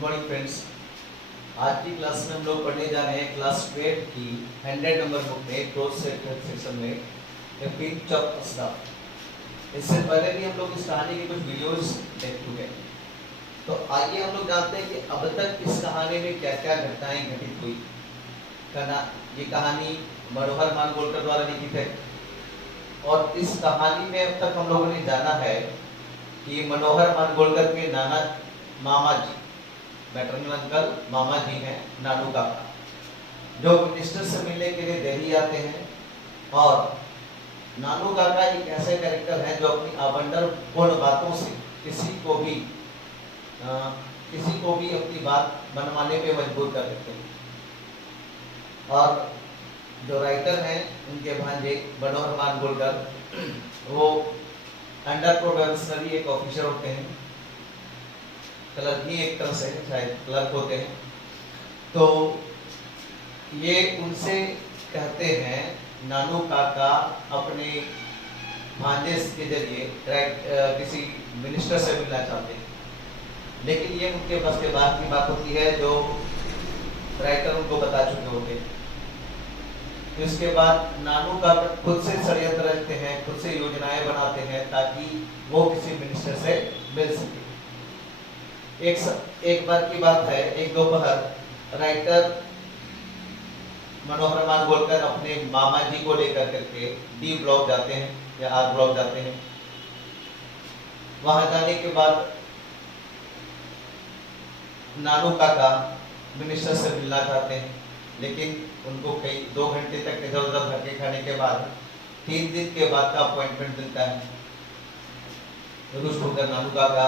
Morning friends. आज की class में हम लोग पढ़ने जा रहे हैं क्लास 12 की 100 नंबर बुक में क्लोज सेक्शन में ए पिंच ऑफ स्टफ। इससे पहले भी हम लोग इस कहानी के कुछ वीडियोस देख चुके हैं, तो आइए हम लोग जानते हैं कि अब तक इस कहानी में क्या क्या घटनाएं घटित हुई। ये कहानी मनोहर मानगोलकर द्वारा लिखित है और इस कहानी में अब तक हम लोगों ने जाना है कि मनोहर मानगोलकर के नाना मामा जी, मैटरनल अंकल मामा जी हैं, नानू काका, जो मिनिस्टर से मिलने के लिए दिल्ली आते हैं। और नानू काका एक ऐसे कैरेक्टर हैं जो अपनी आवंडर पूर्ण बातों से किसी को भी अपनी बात मनवाने पे मजबूर कर देते हैं। और जो राइटर हैं उनके भांजे मनोहर मानगोलकर, वो अंडर प्रोबेशनरी एक ऑफिसर होते हैं, क्लर्क ही एक तरह से शायद क्लर्क होते हैं। तो ये उनसे कहते हैं, नानू काका अपने भांजे के जरिए किसी मिनिस्टर से मिलना चाहते हैं, लेकिन ये उनके बस के बाद की बात होती है जो राइटर उनको बता चुके होते हैं। तो इसके बाद नानू काका खुद से षड्यंत्र रचते हैं, खुद से योजनाएं बनाते हैं ताकि वो किसी मिनिस्टर से मिल सके। एक बार की बात है, एक दोपहर राइटर मनोहर मानगोलकर अपने मामा जी को लेकर करके डी ब्लॉक जाते हैं या आर ब्लॉक जाते हैं। वहां जाने के बाद नानू काका मिनिस्टर से मिलना चाहते हैं, लेकिन उनको कई 2 घंटे तक इधर उधर धक्के खाने के बाद 3 दिन के बाद का अपॉइंटमेंट मिलता है। रुष्ट होकर नानू काका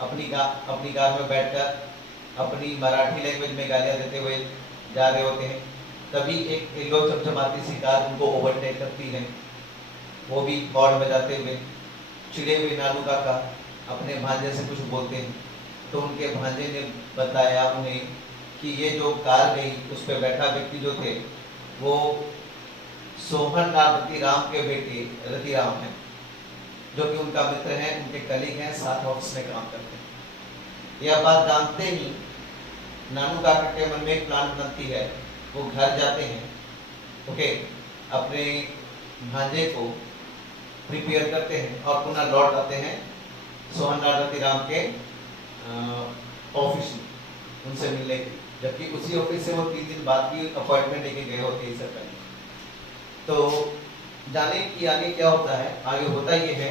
अपनी कार में बैठकर अपनी मराठी लैंग्वेज में गालियां देते हुए जा रहे होते हैं। तभी एक येलो चमचमाती सी कार उनको ओवरटेक करती है, वो भी हॉर्न बजाते हुए। चिड़े हुए नानू काका अपने भांजे से कुछ बोलते हैं, तो उनके भांजे ने बताया उन्हें कि ये जो कार गई उस पर बैठा व्यक्ति जो थे वो सोहन रतिराम के बेटे रतिराम हैं, जो कि उनका मित्र है, उनके कलीग हैं, साथ ऑफिस में काम करते हैं। यह बात जानते ही नानू काका के मन में एक प्लान बनती है। वो घर जाते हैं, ओके, अपने भांजे को प्रिपेयर करते हैं और पुनः लौट आते हैं सोहन रतिराम के ऑफिस में उनसे मिलने के, जबकि उसी ऑफिस से वो 3 दिन बाद की अपॉइंटमेंट लेके गए होते हैं सर। तो जाने की आगे क्या होता है। आगे होता ये है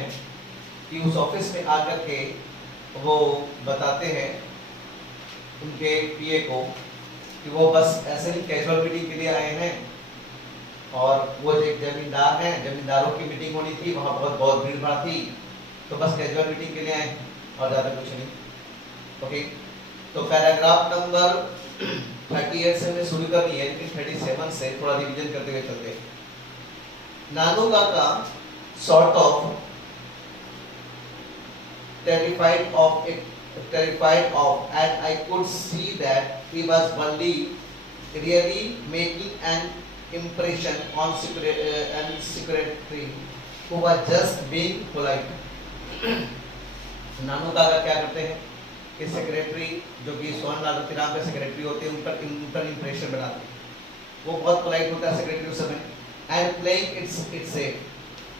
कि उस ऑफिस में आकर के वो बताते हैं उनके पीए को कि वो बस ऐसे ही कैजुअल मीटिंग के लिए आए हैं और वो एक जमींदार हैं, जमींदारों की मीटिंग होनी थी, वहाँ बहुत भीड़ भाड़ थी, तो बस कैजुअल मीटिंग के लिए आए और ज़्यादा कुछ नहीं। ओके, तो पैराग्राफ नंबर 38 से हमें शुरू करनी है, लेकिन 37 से थोड़ा रिविजन करते हुए चलते हैं। नानू काका sort of terrified of, and I could see that he was only really making an impression on secretary who was just being polite. नानू काका क्या करते हैं कि सेक्रेटरी जो कि सोहन रतिराम के सेक्रेटरी होते हैं, उन पर इंप्रेशन बनाते हैं। वो बहुत पोलाइट होता है सेक्रेटरी उस समय। And playing it said,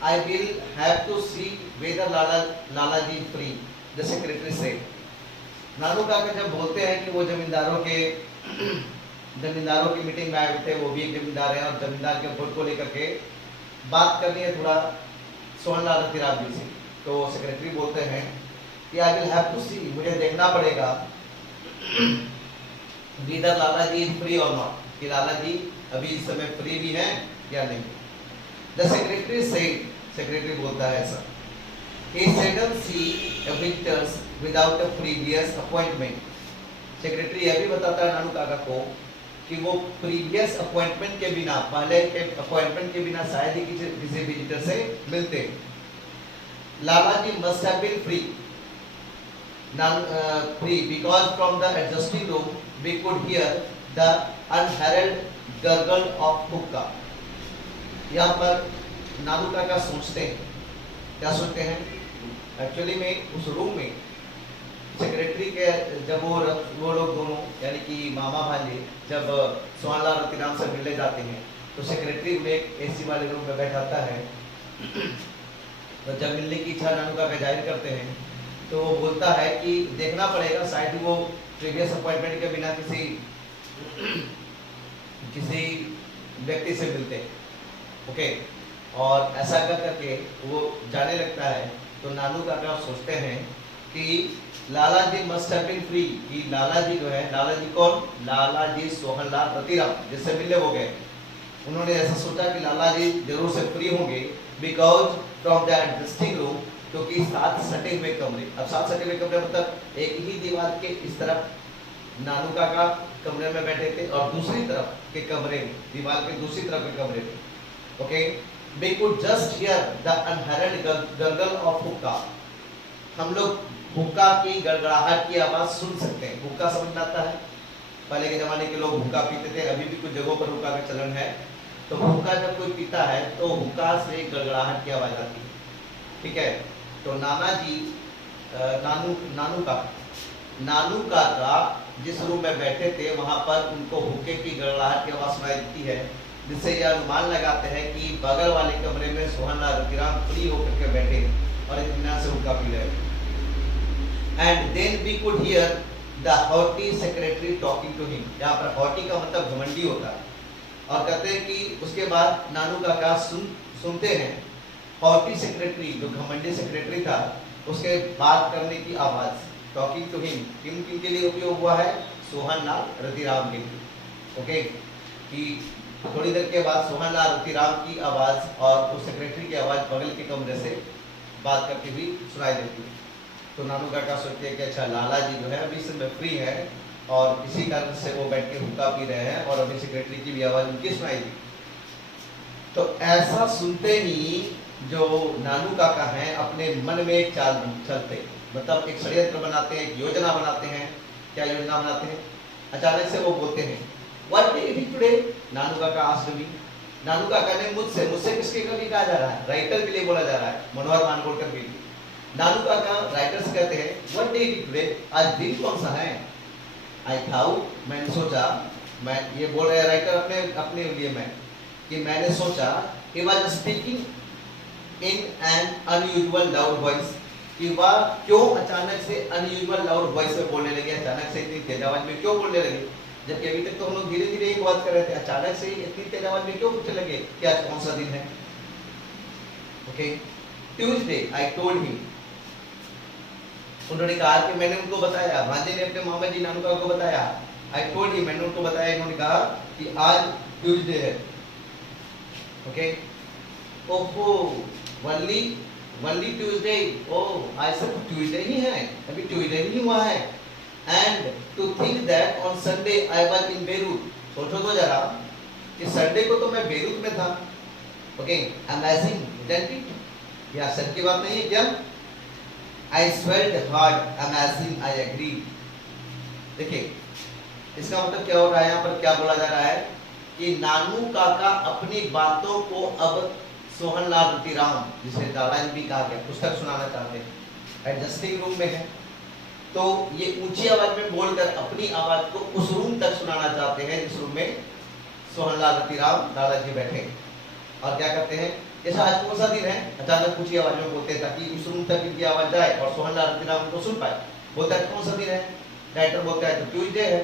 I will have to see whether Lalaji free, the secretary said. नानू काका जब बोलते हैं कि वो जमींदारों की मीटिंग में आए थे, वो भी एक जमींदार हैं और जमींदार के वोट को लेकर के बात करनी है थोड़ा सोहन रतिराम जी से, तो सेक्रेटरी बोलते हैं कि I will have to see, मुझे देखना पड़ेगा whether Lalaji is free or not, कि लालाजी अभी इस समय फ्री भी हैं या नहीं। The secretary said, secretary बोलता है ऐसा, he seldom see visitors without a previous appointment. Secretary यह भी बताता है नानू काका को कि वो प्रीवियस अपॉइंटमेंट के बिना, पहले के अपॉइंटमेंट के बिना शायद ही किसी विजिटर से मिलते। Lalaji must have been free because from the adjusting room we could hear the unheralded gurgle of hookah. यहाँ पर नानू काका सोचते हैं, क्या सोचते हैं? एक्चुअली में उस रूम में सेक्रेटरी के जब वो लोग दोनों यानी कि मामा भांजे जब सोहनलाल रतिराम से मिलने जाते हैं तो सेक्रेटरी उन्हें एक एसी वाले रूम में बैठाता है। तो जब मिलने की इच्छा नानू काका जाहिर करते हैं तो वो बोलता है कि देखना पड़ेगा, शायद वो प्रीवियस अपॉइंटमेंट के बिना किसी व्यक्ति से मिलते हैं। ओके, और ऐसा कर करके वो जाने लगता है। तो नानू काका सोचते हैं कि लाला जी मस्ट हैव बीन फ्री, कि लाला जी जो है, लाला जी कौन, लाला जी सोहनलाल रतिराम जिससे मिलने हो गए, उन्होंने ऐसा सोचा कि लाला जी जरूर से फ्री होंगे, because from the adjusting room, क्योंकि साथ सटे हुए कमरे, अब साथ सटे हुए कमरे मतलब एक ही दीवार के इस तरफ नानू काका कमरे में बैठे थे और दूसरी तरफ के कमरे, दीवार के दूसरी तरफ के कमरे थे। Okay, we could just hear the unheard gurgle of हुक्का, हम लोग हुक्का की गड़गड़ाहट की आवाज सुन सकते हैं। हुक्का समझ में आता है, पहले के जमाने के लोग हुक्का पीते थे, अभी भी कुछ जगहों पर हुक्का का चलन है। तो हुक्का जब कोई पीता है तो हुक्का से गड़गड़ाहट की आवाज आती है। ठीक है, तो नाना जी नानू काका जिस रूम में बैठे थे वहां पर उनको हुक्के की गड़गड़ाहट की आवाज सुनाई देती है, जिससे यह अनुमान लगाते हैं कि बगल वाले कमरे में सोहनलाल रतिराम फ्री होकर के बैठे और इत्मीनान से हुक्का पी रहे। And then we could hear the haughty secretary talking to him, यहाँ पर हॉटी का मतलब घमंडी होता है, और कहते हैं कि उसके बाद नानू काका सुनते हैं हॉटी सेक्रेटरी जो घमंडी सेक्रेटरी था उसके बात करने की आवाज, टॉकिंग टू हिम, किन के लिए उपयोग हुआ है, सोहनलाल रतिराम के लिए। ओके, कि थोड़ी देर के बाद सोहनलाल रतिराम की आवाज और उस सेक्रेटरी की आवाज बगल के कमरे से बात करती हुई सुनाई देती है। तो नानू काका सोचते हैं कि अच्छा लाला जी जो है अभी इस समय फ्री है और इसी कारण से वो बैठ के हुक्का पी रहे हैं और अभी सेक्रेटरी की भी आवाज उनकी सुनाई दी। तो ऐसा सुनते ही जो नानू काका हैं अपने मन में एक चाल चलते, मतलब एक षड्यंत्र बनाते हैं, एक योजना बनाते हैं। क्या योजना बनाते हैं, अचानक से वो बोलते हैं व्हाट डे इट टुडे, नानू काका आस्क्ड मी, नानू काका ने मुझसे किसके लिए कहा जा रहा है, राइटर के लिए बोला जा रहा है, मनोहर मानगोलकर के लिए। नानू काका राइटर से कहते हैं व्हाट डे इट टुडे, आज दिन कौन सा है, आई थॉट, मैंने सोचा, मैं ये बोल रहे राइटर अपने लिए मैं, कि मैंने सोचा, he was speaking in an unusual loud voice, कि वह क्यों अचानक से अनयूजुअल लाउड वॉइस में बोलने लगे, अचानक से इतनी तेज आवाज में क्यों बोलने लगे, जबकि अभी तक तो हम लोग धीरे धीरे एक बात कर रहे थे, अचानक से इतनी तेज आवाज में क्यों पूछने लगे कि आज कौन सा दिन है। Okay, Tuesday I told him, उन्होंने कहा कि मैंने उनको बताया, भांजे ने अपने मामा जी नानू काका को बताया, आई टोल्ड हिम, मैंने उनको बताया, इन्होंने कहा कि आज ट्यूसडे है। ओके, ओहो वनली ट्यूसडे, ओह आज सब ट्यूसडे ही है, अभी ट्यूसडे ही हुआ है। And to think that on Sunday I was in Beirut, सोचो तो जरा कि संडे को तो मैं बेरूत में था। ओके, अमेजिंग इजंट इट, ये आश्चर्य की बात नहीं है क्या, I swelled hard, amazing, I agree. देखिए इसका मतलब क्या हो रहा है, यहाँ पर क्या बोला जा रहा है कि नानू काका अपनी बातों को अब सोहनलाल रतिराम, जिसे दादाजी भी कहा गया, पुस्तक सुनाना चाहते हैं, एडजस्टिंग रूम में है, तो ये ऊंची आवाज में बोलकर अपनी आवाज को उस रूम तक सुनाना चाहते हैं जिस रूम में सोहनलाल रतिराम दादाजी बैठे। और क्या करते हैं, जैसा आज कौन सा दिन है, अचानक ऊंची आवाज में बोलते हैं ताकि उस रूम तक इनकी आवाज जाए और सोहनलाल रतिराम उनको सुन पाए। बोलता है कौन सा दिन है, राइटर बोलता है तो ट्यूसडे है,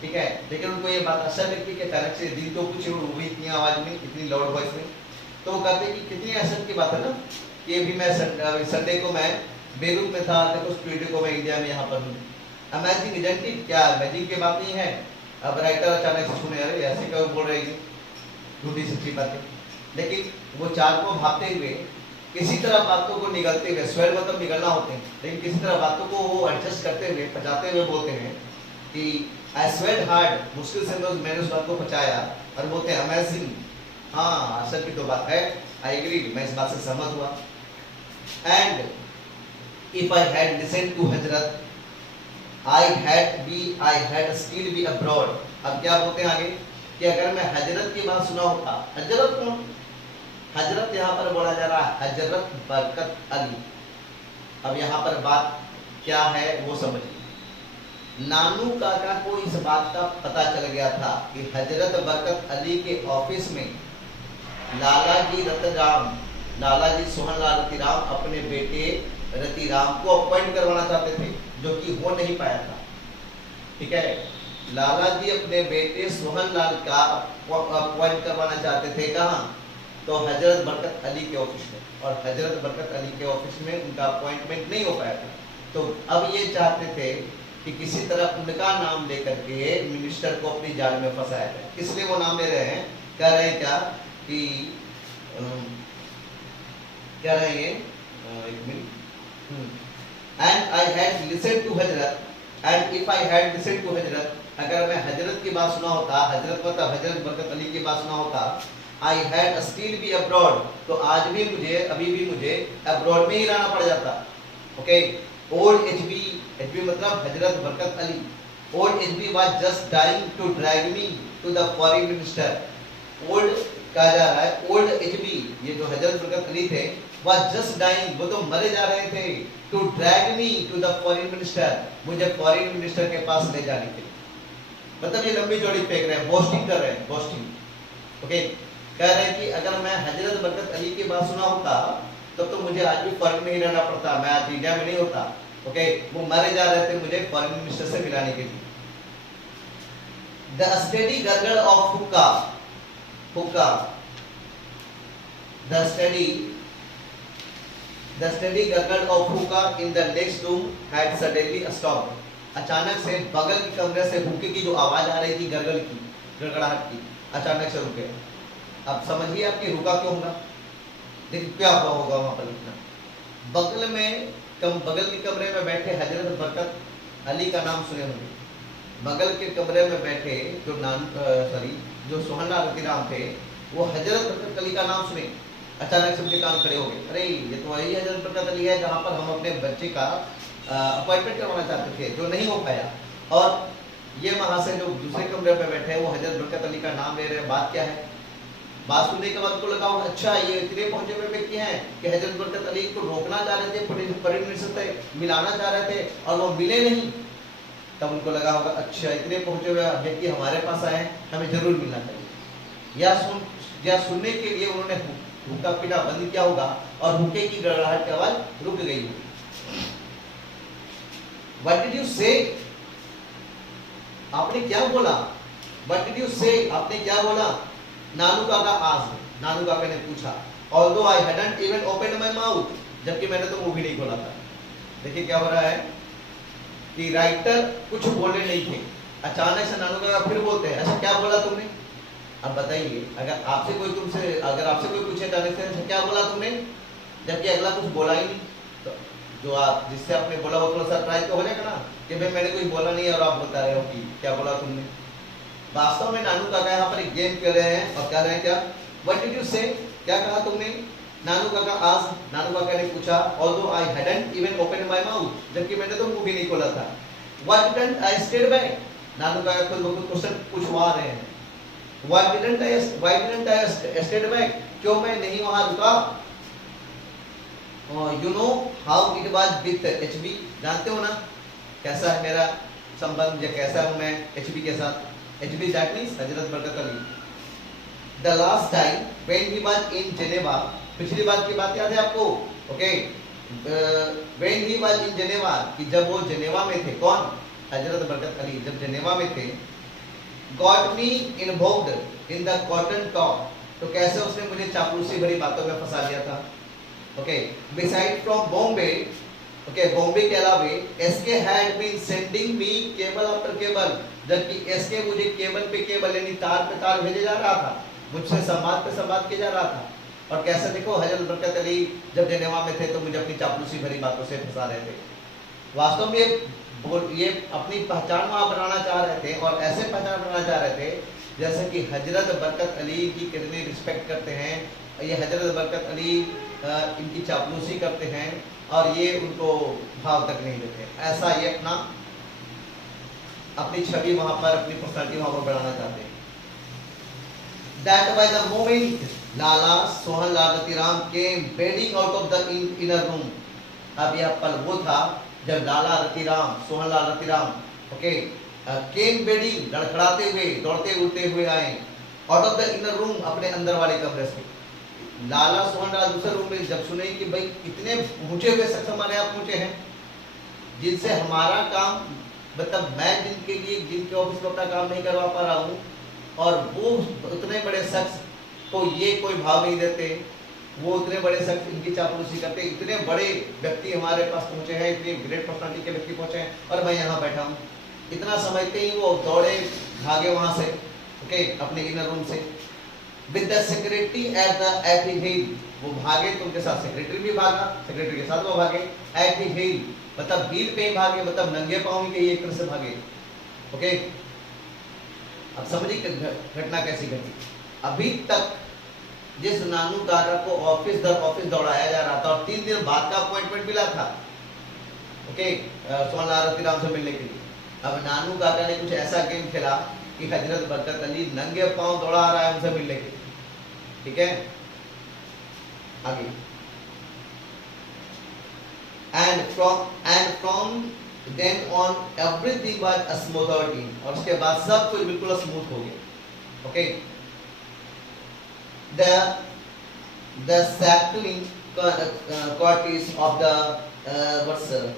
ठीक है, लेकिन उनको ये बात असर लगती है कि अचानक से दिन तो पूछे हुई इतनी आवाज में, इतनी लाउड वॉइस में, तो वो कहते हैं कि कितनी असर की बात है ना, कि अभी मैं संडे को मैं बेरूत में था, देखो ट्यूसडे को मैं इंडिया में यहाँ पर हूँ। अमेजिंग इजंट इट, क्या मैजिक की बात नहीं है। अब राइटर अचानक से सुने, अरे ऐसे क्यों बोल रहे हैं, झूठी सच्ची बातें, लेकिन वो चाल को भापते हुए, किसी तरह बातों को निगलते हुए, स्वर मतलब निगलना होते हैं, लेकिन किसी तरह बातों को वो एडजस्ट करते हुए, पचाते हुए बोलते हैं कि आई स्वेल्ड हार्ड, मुश्किल से मैंने उस बात को पचाया, और बोलते हैं अमेजिंग, हाँ असर की तो बात है, आई एग्री, मैं इस बात से सहमत हुआ। And if I had listened to Hazrat, I had still be abroad। अब क्या बोलते हैं आगे कि अगर मैं हजरत की बात सुना होता, हजरत कौन, हजरत यहाँ पर बोला जा रहा है हजरत बरकत अली। अब यहाँ पर बात क्या है वो समझिए। नानू काका को इस बात का पता चल गया था कि हजरत बरकत अली के ऑफिस में लालाजी सोहनलाल रतिराम अपने बेटे रतिराम को अपॉइंट करवाना चाहते थे, जो कि हो नहीं पाया था। ठीक है, लाला जी अपने बेटे सोहनलाल का अपॉइंट करवाना चाहते थे कहाँ? तो हजरत बरकत अली के ऑफिस में, और हजरत बरकत अली के ऑफिस में उनका अपॉइंटमेंट नहीं हो पाया था। तो अब ये चाहते थे कि किसी तरह उनका नाम लेकर के मिनिस्टर को अपनी जाल में फंसाया जाए। किस लिए वो नाम ले रहे हैं? कह रहे हैं क्या कि क्या रहे हैं, एक minute. And I had listen to हजरत, and if I had listen to हजरत, अगर मैं हजरत की बात सुना होता, हजरत मतलब हजरत बरकत अली की बात सुना होता, I had still be abroad, तो आज भी मुझे, अभी भी मुझे अब्रॉड में ही रहना पड़ जाता। ओके, ओल्ड एचबी मतलब Hazrat Barkat Ali, old HB was just dying to drag me to the foreign minister. Old कहा जा रहा है, ओल्ड एचबी, ये जो हजरत बरकत अली थे, वाज जस्ट डाइंग, वो तो मरे जा रहे थे, to drag me to the foreign minister, मुझे फॉरेन मिनिस्टर के पास ले जाने के लिए। मतलब ये लंबी जोड़ी फेंक रहे हैं, बोस्टिंग कर रहे हैं, बोस्टिंग। ओके, कह रहे हैं कि अगर मैं हजरत बरकत अली की बात सुना होता तब तो मुझे आज भी फॉरेन में ही रहना पड़ता, मैं आज इंडिया में नहीं होता। ओके, वो मरे जा रहे थे मुझे फॉरेन मिनिस्टर से मिलाने के लिए। द स्टडी गर्गल ऑफ हुक्का, the steady gurgle of hookah in the next room had suddenly stopped. अचानक से बगल के कमरे से हुक्के की जो आवाज आ रही थी, गरगल की, गड़गड़ाहट की, अचानक से रुके। अब समझिए आपकी रुका क्यों होगा, देखिए क्या होगा वहां पर लिखना। बगल के कमरे में बैठे हजरत बरकत अली का नाम सुने होंगे, बगल के कमरे में बैठे जो सोहनलाल रतिराम थे, वो हजरत बरकत अली का नाम सुने, अचानक से उनके कान खड़े हो गए। अरे ये तो वही हजरत बरकत अली है जहाँ पर हम अपने बच्चे का अपॉइंटमेंट करवाना चाहते थे, जो नहीं हो पाया। और ये वहां से जो दूसरे कमरे पे बैठे हैं वो हजरत बरकत अली का नाम ले रहे हैं। बात क्या है? बात सुनने के बाद उनको लगा अच्छा ये इतने पहुंचे हुए व्यक्ति हैं कि हजरत बरकत अली को रोकना चाह रहे थे, फॉरेन मिनिस्टर से मिलाना चाह रहे थे और वो मिले नहीं। तब उनको लगा होगा अच्छा इतने पहुंचे हुए व्यक्ति हमारे पास आए, हमें जरूर मिलना चाहिए। या सुनने के लिए उन्होंने हुक्का पीना बंद किया होगा और हुक्के की गड़गड़ाहट की आवाज रुक गई होगी। What did you say? आपने क्या बोला? What did you say? आपने क्या बोला? नानू काका asked, नानू काका ने पूछा। Although I hadn't even opened my mouth, जबकि मैंने तो मुंह भी नहीं खोला था। देखिए क्या हो रहा है कि राइटर कुछ बोले नहीं थे, अचानक से नानू काका फिर बोलते हैं अच्छा क्या बोला तुमने? अब बताइए, अगर आपसे कोई पूछे अचानक से क्या बोला तुमने, जबकि अगला कुछ बोला ही नहीं, तो जो आप जिससे आपने बोला वो थोड़ा सरप्राइज तो हो जाएगा ना कि भाई मैंने कुछ बोला नहीं और आप बता रहे हो कि क्या बोला तुमने। वास्तव में नानू काका यहाँ पर एक गेम खेल रहे हैं और कह रहे हैं क्या, व्हाट डिड यू से, क्या कहा तुमने? नानू काका आस्क्ड, नानू काका ने पूछा, although I hadn't even open my mouth, जबकि मैंने तो मुंह भी नहीं खोला था। What didn't I stayed back, Nanu काका खुद ब खुद क्वेश्चन पूछवा रहे हैं। Why didn't I stayed back? क्यों मैं नहीं वहां रुका? You know how it was with HB, जानते हो ना कैसा है मेरा संबंध या कैसा हूँ मैं HB के साथ। HB that means Hazrat Barkat Ali. The last time when he was in Geneva, पिछली बात की बात याद है आपको? Okay, when he was in Geneva, कि जब वो जेनेवा में थे, कौन? हजरत बरकत अली जब जेनेवा में थे, got me involved in the cotton talk, तो कैसे उसने मुझे चापलूसी भरी बातों में फंसा दिया था। Okay, beside from Bombay, okay Bombay के अलावे SK had been sending me cable after cable, जबकि SK मुझे केबल पे केबल यानी तार पे तार भेजे जा रहा था, मुझसे संवाद पे संवाद किया जा रहा था। और कैसे देखो हजरत बरकत अली जब जेनेवा में थे तो मुझे अपनी चापलूसी भरी बातों से फंसा रहे थे। वास्तव में ये अपनी पहचान वहाँ बनाना चाह रहे थे और ऐसे पहचान बनाना चाह रहे थे जैसे कि हजरत बरकत अली की कितनी रिस्पेक्ट करते हैं, ये हजरत बरकत अली इनकी चापलूसी करते हैं और ये उनको भाव तक नहीं देते। ऐसा ये अपनी छवि वहाँ पर, अपनी पर्सनालिटी वहाँ पर बढ़ाना चाहते हैं। That was the moment Lala Sohanlal Ratiram came padding out of the inner room। अब यह पल वो था जब लाला रतिराम, सोहनलाल रतिराम, ओके, केम बेडिंग, लड़खड़ाते हुए, दौड़ते उड़ते हुए आए out of the inner room, अपने अंदर वाले कमरे से। लाला सोहनलाल दूसरे रूम में जब सुने कि भाई इतने ऊंचे हुए शख्स हमारे आप पहुंचे हैं, जिनसे हमारा काम, मतलब मैं जिनके लिए, जिनके ऑफिस में अपना काम नहीं करवा पा रहा हूँ, और वो उतने बड़े शख्स को ये कोई भाव नहीं देते, वो उतने बड़े शख्स इनकी चापलूसी करते, इतने बड़े व्यक्ति हमारे पास पहुंचे हैं, इतनी ग्रेट पर्सनालिटी के व्यक्ति पहुंचे हैं, और मैं यहाँ बैठा हूँ। इतना समझते ही वो दौड़े भागे वहां से, ओके, अपने इनर रूम से। With the secretary at his heel, वो भागे तो उनके साथ सेक्रेटरी भी भागा, सेक्रेटरी के साथ वो भागे। एट हिज हील मतलब हील पे ही भागे, मतलब नंगे पांव के एक तरह से भागे, ओके। अब समझिए घटना कैसी घटी। अभी तक जिस नानू काका को ऑफिस दर ऑफिस दौड़ाया जा रहा था, और 3 दिन बाद का अपॉइंटमेंट मिला था, ओके, सोहनलाल रतिराम से मिलने के लिए, अब नानू काका ने कुछ ऐसा गेम खेला कि हजरत बरकत अली नंगे पांव दौड़ा आ रहा है उनसे मिलने के लिए, ठीक है। आगे, and from then on everything was a smooth routine, और उसके बाद सब कुछ बिल्कुल स्मूथ हो गया, okay. the settling qualities of the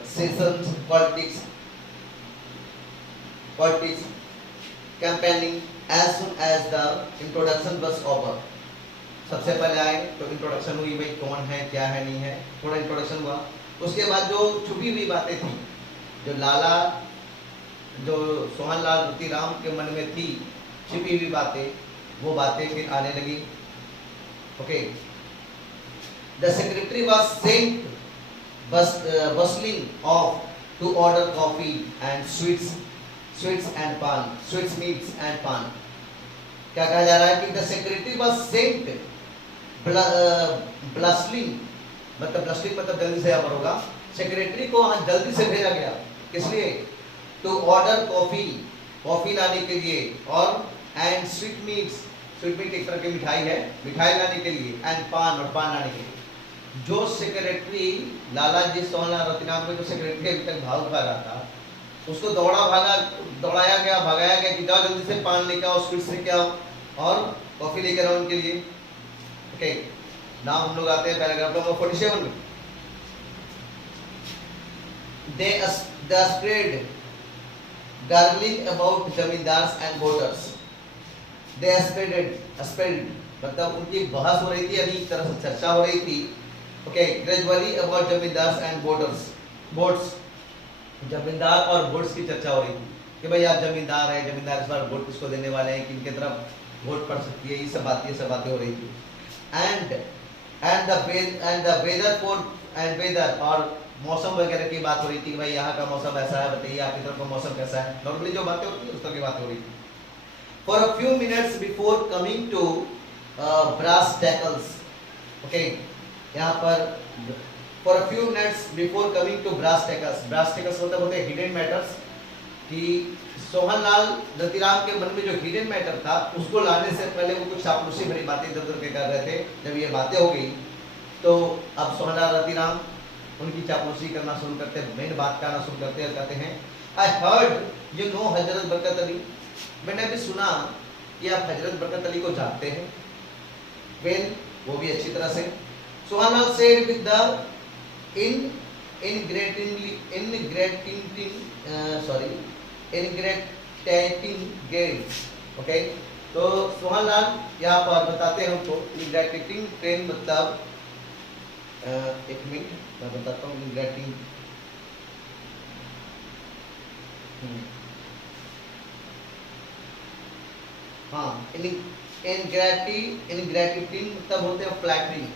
season's politics campaigning as soon as the introduction was over। सबसे पहले आए तो इंट्रोडक्शन हुई, भाई कौन है, क्या है, नहीं है, थोड़ा इंट्रोडक्शन हुआ। उसके बाद जो छुपी हुई बातें थी, जो लाला, जो सोहनलाल रतिराम के मन में थी छिपी हुई बातें, वो बातें फिर आने लगी, okay. The secretary was sent bustling off to order coffee and sweets and pan, sweets, meats and pan। क्या कहा जा रहा है कि द सेक्रेटरी वाज सेंट ब्लस्टलिंग, मतलब जल्दी से यहाँ पर होगा, सेक्रेटरी को आज जल्दी से भेजा गया, किस लिए? टू ऑर्डर कॉफी लाने के लिए, और एंड स्वीट मीट एक तरह की मिठाई है, मिठाई लाने के लिए, एंड पान, और पान लाने के लिए। जो सेक्रेटरी लाला जी सोहनलाल रतिराम को, जो सेक्रेटरी अभी तक भाव खा रहा था, उसको दौड़ाया गया, भगाया गया कि जाओ जल्दी से पान लेके आओ, स्वीट्स लेके आओ, और कॉफी लेकर आओ उनके लिए, ओके। नाम हम लोग आते हैं पैराग्राफ नंबर 47 में। They spread gargling about zamindars and voters. They spread मतलब उनकी बहस हो रही थी, अभी एक तरह से चर्चा हो रही थी, okay. Gradually about zamindars and votes, जमींदार और वोट्स की चर्चा हो रही थी कि भाई आप जमींदार है, जमींदार इस बार वोट किसको देने वाले हैं, किनके तरफ वोट पड़ सकती है, ये सब बातें हो रही थी। वेदर और मौसम वगैरह की बात हो रही थी कि भाई यहाँ का मौसम ऐसा है, बताइए आपकी तरफ का मौसम कैसा है। नॉर्मली जो बातें होती है उस तरह की बातें हो रही थी। For a few minutes before coming to brass tacks, okay, यहाँ पर for a few minutes before coming to brass tacks मतलब होते हैं हिडन मैटर्स, कि सोहनलाल रतिराम के मन में जो हिडन मैटर था उसको लाने से पहले वो कुछ चापलूसी भरी बातें इधर उधर कर रहे थे। जब ये बातें हो गई तो अब सोहनलाल रतिराम उनकी चापलूसी करना शुरू करते हैं, मेन बात करना शुरू करते हैं, कहते हैं आई हर्ड यू नो हजरत बरकत अली, मैंने भी सुना कि आप हजरत बरकत अली को जानते हैं। वेल, वो भी अच्छी तरह से। Sohanlal said with the ingratiating game, okay. तो सोहनलाल यहाँ पर बताते हैं हमको इंग्रेटिंग ट्रेन मतलब, एक मिनट मैं बताता हूँ। इंग्रेटिंग, हाँ, इनग्रेटिंग मतलब होते हैं फ्लैटरिंग,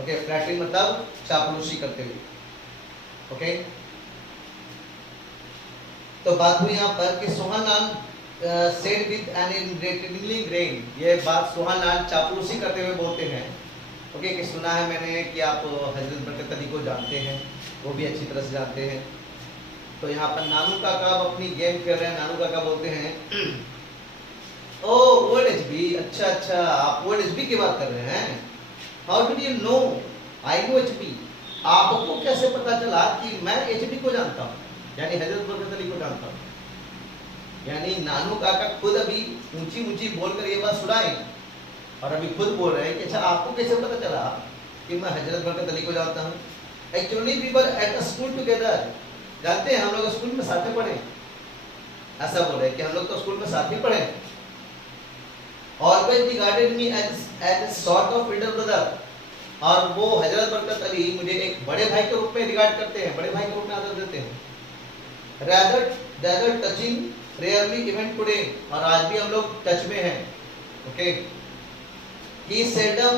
ओके। फ्लैटरिंग मतलब चापलूसी करते हुए, ओके। तो बात हुई यहाँ पर कि Sohanlal said with an ingratiatingly grin, ये बात सोहनलाल चापलूसी करते हुए बोलते हैं, ओके, कि सुना है मैंने कि आप हजरत बरकत अली को जानते हैं, वो भी अच्छी तरह से जानते हैं। तो यहाँ पर नानू काका अपनी गेम खेल रहे हैं। नानू काका बोलते हैं ओ OLHB, अच्छा आप OLHB की बात कर रहे हैं, how did you know? I know HB, आपको कैसे पता चला कि मैं एचडी को जानता हूँ, यानी हजरत बरकत अली को जानता हूँ? यानी नानू काका खुद अभी ऊंची ऊंची बोलकर ये बात सुनाए और अभी खुद बोल रहे हैं कि अच्छा आपको कैसे पता चला कि मैं हजरत बरकत अली को जानता हूँ? Actually we were at a school together, जानते हैं हम लोग स्कूल में साथ में पढ़े, ऐसा बोले कि हम लोग तो स्कूल में साथ ही पढ़े। Always regarded me as sort of elder brother, और वो हजरत बरकत अली मुझे एक बड़े भाई के रूप में रिगार्ड करते हैं, बड़े भाई के रूप में आदर देते हैं। rather touching rarely even today, और आज भी हम लोग टच में हैं। Okay, he seldom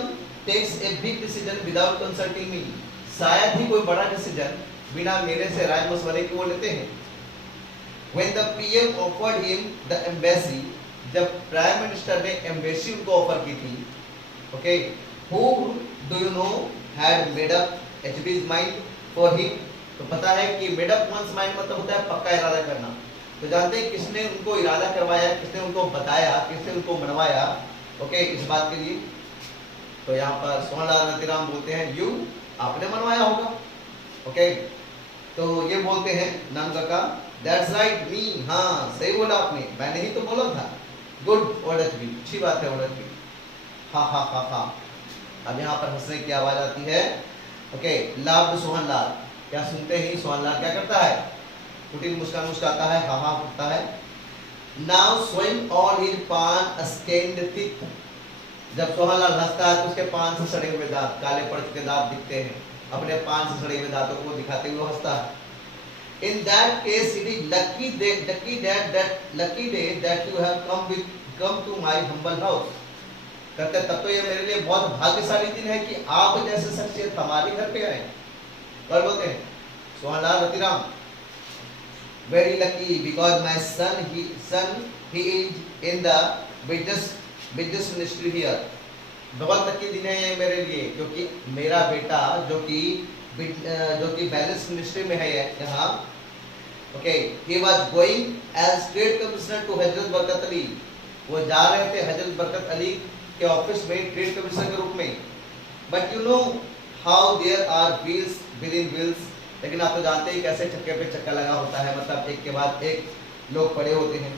takes a big decision without consulting me, शायद ही कोई बड़ा डिसीजन बिना मेरे से राय मशवरे के वो लेते हैं। When the PM offered him the embassy, जब प्राइम मिनिस्टर ने एम्बेसी उनको ऑफर की थी, okay, who do you know had made up HB's mind for him, तो पता है कि मेड अप one's mind मतलब होता है पक्का इरादा करना। तो जानते हैं किसने उनको इरादा करवाया, किसने उनको बताया, किसने उनको मनवाया, ओके, इस बात के लिए? तो यहाँ पर सोहनलाल रतिराम बोलते हैं यू, आपने मनवाया होगा। ओके, तो ये बोलते हैं नानू काका, दैट्स राइट मी, हाँ सही बोला आपने, मैंने ही तो बोला था। गुड ऑर्डर भी, अच्छी बात है ऑर्डर भी। हाँ हाँ हाँ हाँ, अब यहाँ पर हंसने की आवाज आती है। ओके, लाभ सोहनलाल, क्या सुनते ही सोहनलाल क्या करता है? कुटिल मुस्कान मुस्काता है, हाँ हाँ करता है। नाउ स्वयं ऑल हिज पान स्कैन्ड टीथ, जब सोहनलाल हंसता है तो उसके पान से सड़े हुए दांत, काले पड़ चुके दांत दिखते हैं, अपने पान से सड़े हुए दांतों को दिखाते हुए हंसता है। In that case, it is lucky day that you have come to my humble house. कहते तब तो ये मेरे लिए बहुत भाग्यशाली दिन है कि आप जैसे शख्सियत हमारे घर पे आए। और बोलते हैं Sohanlal Ratiram, very lucky because my son he is in the business ministry here. बहुत लकी दिन है ये मेरे लिए क्योंकि मेरा बेटा जो कि बैलेंस मिनिस्ट्री में है यहाँ। Okay, he was going as trade commissioner to हजरत बरकत अली, वो जा रहे थे हजरत बरकत अली के ऑफिस में ट्रेड कमिश्नर के रूप में। But you know how there are wheels within इन व्हील्स, लेकिन आप तो जानते ही कैसे चक्के पे चक्का लगा होता है, मतलब एक के बाद एक लोग पड़े होते हैं।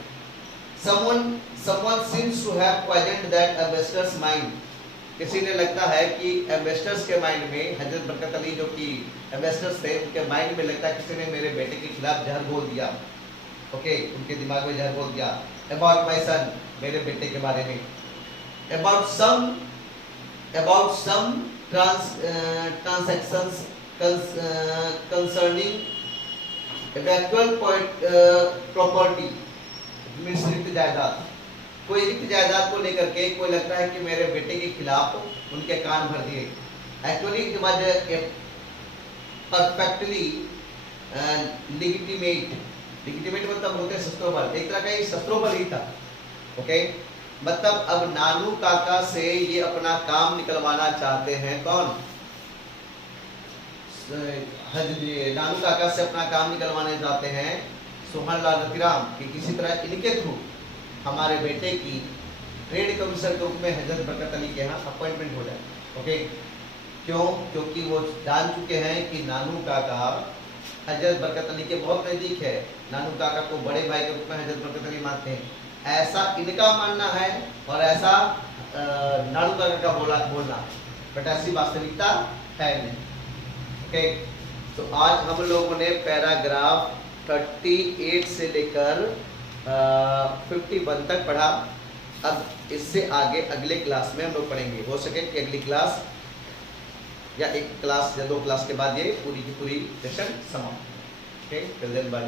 someone seems to have poisoned that ambassador's mind, किसी ने लगता है कि एम्बेसडर्स के माइंड में, हजरत बरकत अली जो कि एम्बेसडर्स थे उनके माइंड में लगता है किसी ने मेरे बेटे के खिलाफ जहर बोल दिया। ओके, उनके दिमाग में जहर बोल दिया। अबाउट माय सन, मेरे बेटे के बारे में। About some transactions concerning actual property, means रिक्त जायदाद, कोई रिक्त जायदाद को लेकर के कोई लगता है कि मेरे बेटे के खिलाफ उनके कान भर दिए। Actually it was a perfectly legitimate मतलब होते हैं शस्त्रोबल, एक तरह का ये शस्त्रोबल ही था। ओके, मतलब अब नानू काका से ये अपना काम निकलवाना चाहते हैं। कौन? नानू काका से अपना काम निकलवाने चाहते हैं सोहनलाल रतिराम कि किसी तरह इनके थ्रू हमारे बेटे की ट्रेड कमिश्नर के रूप में हजरत बरकत अली के यहाँ अपॉइंटमेंट हो जाए। ओके, क्यों? क्योंकि वो जान चुके हैं कि नानू काका हजरत बरकत अली के बहुत नज़दीक है, नानू काका को बड़े भाई के रूप में हजरत बरकत अली मानते हैं, ऐसा इनका मानना है और ऐसा नानू काका का बोलना, बट ऐसी वास्तविकता है नहीं। ओके, तो आज हम लोगों ने पैराग्राफ 38 से लेकर 51 तक पढ़ा। अब इससे आगे अगले क्लास में हम लोग पढ़ेंगे। हो सके कि अगली क्लास या एक क्लास या 2 क्लास के बाद ये पूरी की पूरी सेशन समाप्त। Okay, till then bye.